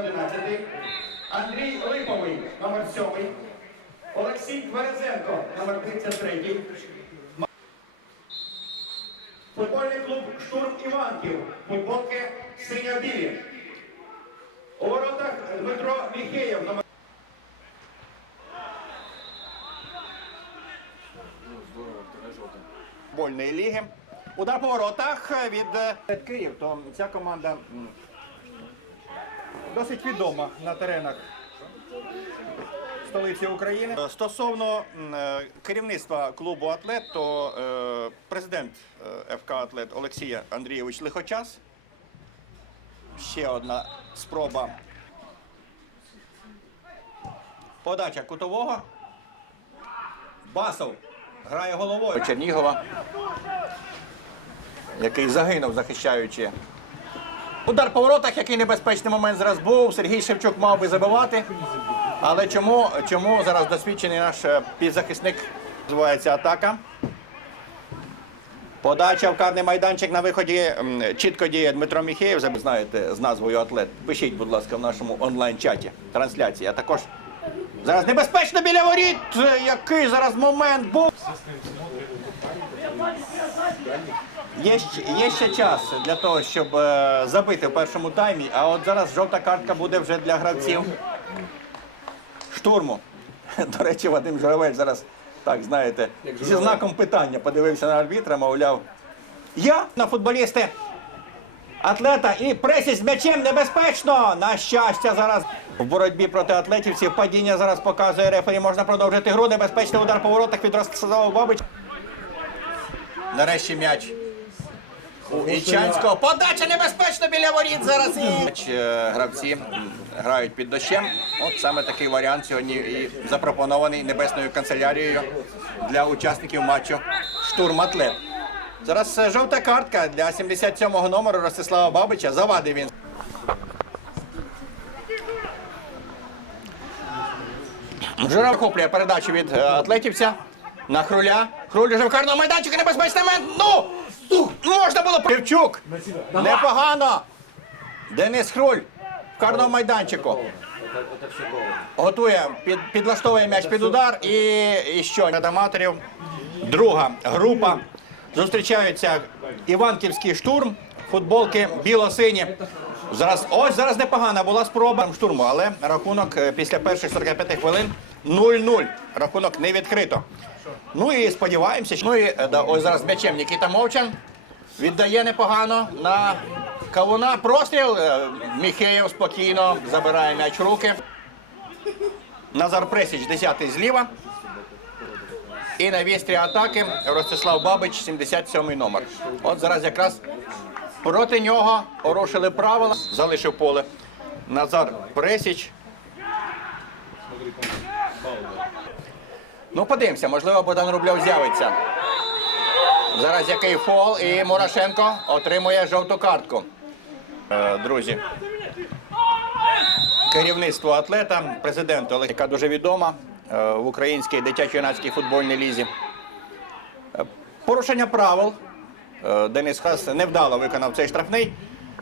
11, Андрій Липовий, номер 7, Олексій Тверезенко, номер 33, Футбольний клуб Штурм Іванків, футболки синьо-білі. У воротах Дмитро Міхеєв, номер футбольної ліги. Удар по воротах від е, Київ, то ця команда досить відома на теренах столиці України. Стосовно е, керівництва клубу Атлет, то е, президент е, ФК Атлет Олексій Андрійович Лихочас. Ще одна спроба. Подача кутового. Басов грає головою. Чернігова, який загинув, захищаючи. Удар по воротах, який небезпечний момент зараз був. Сергій Шевчук мав би забивати. Але чому, чому зараз досвідчений наш е, підзахисник називається атака? Подача в карний майданчик на виході чітко діє Дмитро Міхеєв. Ви знаєте з назвою Атлет. Пишіть, будь ласка, в нашому онлайн-чаті трансляції. А також зараз небезпечно біля воріт. Е, Який зараз момент був. Є, ще- є ще час для того, щоб е, забити в першому таймі, а от зараз жовта картка буде вже для гравців штурму. До речі, Вадим Журавель зараз, так знаєте, зі знаком питання подивився на арбітра, мовляв, я на футболісти атлета і пресість з м'ячем небезпечно. На щастя, зараз в боротьбі проти атлетівців падіння зараз показує рефері. Можна продовжити гру. Небезпечний удар по воротах від Ростислава Бабич. Нарешті м'яч. У Ічанського. Подача небезпечно біля воріт зараз. Е, Гравці грають під дощем. От саме такий варіант сьогодні і запропонований небесною канцелярією для учасників матчу Штурм Атлет. Зараз е, жовта картка для 77-го номеру Ростислава Бабича. Завадив він. Жура вихоплює передачу від е, атлетівця на хруля. Хруль вже в карному майданчику небезпечний момент. Ну! Можна було Півчук! Непогано! Денис Хруль в карному майданчику. Готує, під, підлаштовує м'яч під удар і, і що? Радаматорів. Друга група. Зустрічаються Іванківський штурм, футболки біло-сині. Зараз, ось зараз непогана була спроба штурму, але рахунок е, після перших 45 хвилин 0-0. Рахунок не відкрито. Ну і сподіваємося, що ну і е, да, ось зараз м'ячем Нікіта Мовчан віддає непогано на кавуна. Простріл. е, Міхеєв спокійно забирає м'яч руки. Назар Пресіч, 10-й зліва. І на вістрі атаки Ростислав Бабич, 77 номер. От зараз якраз проти нього порушили правила, залишив поле. Назар Пресіч. Ну, подивимося, можливо, Богдан Рубльов з'явиться. Зараз який фол, і Мурашенко отримує жовту картку. Е, Друзі, керівництво атлета, президент Олег, яка дуже відома е, в українській дитячо-юнацькій футбольній лізі. Е, Порушення правил. Е, Денис Хас невдало виконав цей штрафний,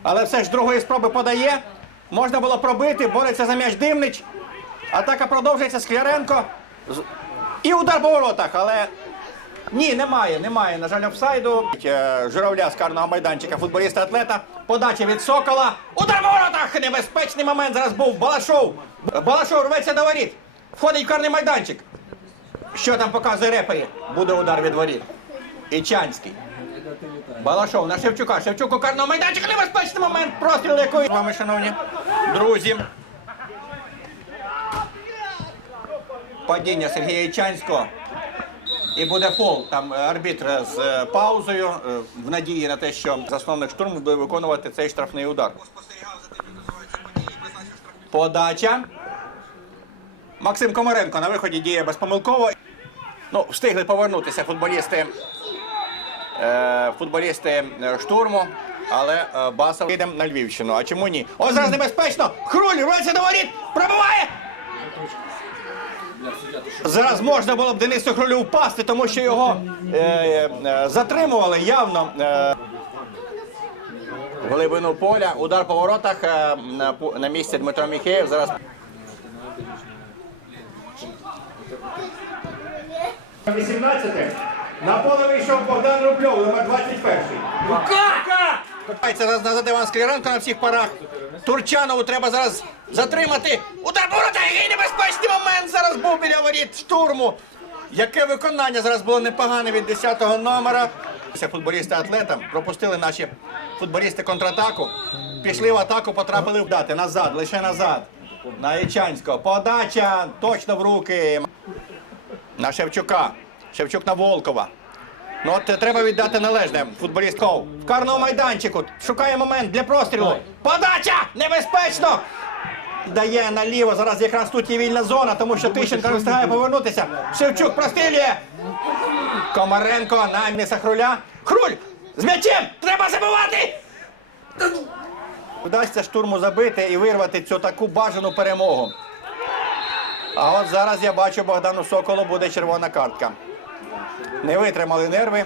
але все ж другої спроби подає. Можна було пробити, бореться за м'яч Димнич. Атака продовжується Скляренко. І удар по воротах, але ні, немає, немає. На жаль, офсайду. Е, Журавля з карного майданчика, футболіста атлета. Подача від Сокола. Удар по воротах! Небезпечний момент зараз був. Балашов. Балашов рветься до воріт. Входить в карний майданчик. Що там показує репері? Буде удар від воріт. Ічанський. Балашов на Шевчука. Шевчук у карного майданчика. Небезпечний момент. Простріл якої. З вами, шановні друзі. Падіння Сергія Ічанського. І буде фол. Там е, арбітр з е, паузою е, в надії на те, що засновник штурму буде виконувати цей штрафний удар. Подача. Максим Комаренко на виході діє безпомилково. Ну, встигли повернутися футболісти, футболісти е, штурму, але е, Басов йде на Львівщину. А чому ні? О, зараз небезпечно! Хруль рветься до воріт! Пробиває! Зараз можна було б Денису Хрулю впасти, тому що його е, е, затримували явно. Е, глибину поля. Удар по воротах е, на, на місці Дмитро Міхеєв. Зараз 18 на поле вийшов Богдан Рубльов, номер 21. Це зараз назад Іван Скляренко на всіх парах. Турчанову треба зараз затримати. Удар по воротах, який небезпечний момент зараз був біля воріт штурму. Яке виконання зараз було непогане від 10-го номера. Футболісти атлета пропустили наші футболісти контратаку. Пішли в атаку, потрапили вдати. Назад, лише назад. На Ічанського. Подача точно в руки. На Шевчука. Шевчук на Волкова. Ну от е, треба віддати належне футболіст Ков. В карному майданчику. Шукає момент для прострілу. Подача! Небезпечно! Дає наліво. Зараз якраз тут є вільна зона, тому що Тищенко не встигає повернутися. Шевчук прострілює. Комаренко на Міса Хруля. Хруль! З м'ячем! Треба забивати! Вдасться штурму забити і вирвати цю таку бажану перемогу. А от зараз я бачу Богдану Соколу буде червона картка. Не витримали нерви.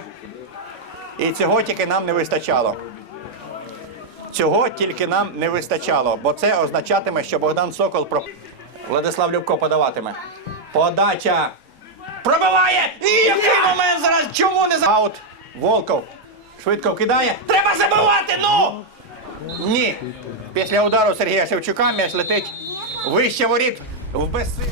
І цього тільки нам не вистачало. Цього тільки нам не вистачало, бо це означатиме, що Богдан Сокол про Владислав Любко подаватиме. Подача. Пробиває! І який момент зараз? Чому не за аут? Волков швидко вкидає. Треба забивати! Ну! Ні. Після удару Сергія Шевчука м'яч летить вище воріт в безсилі.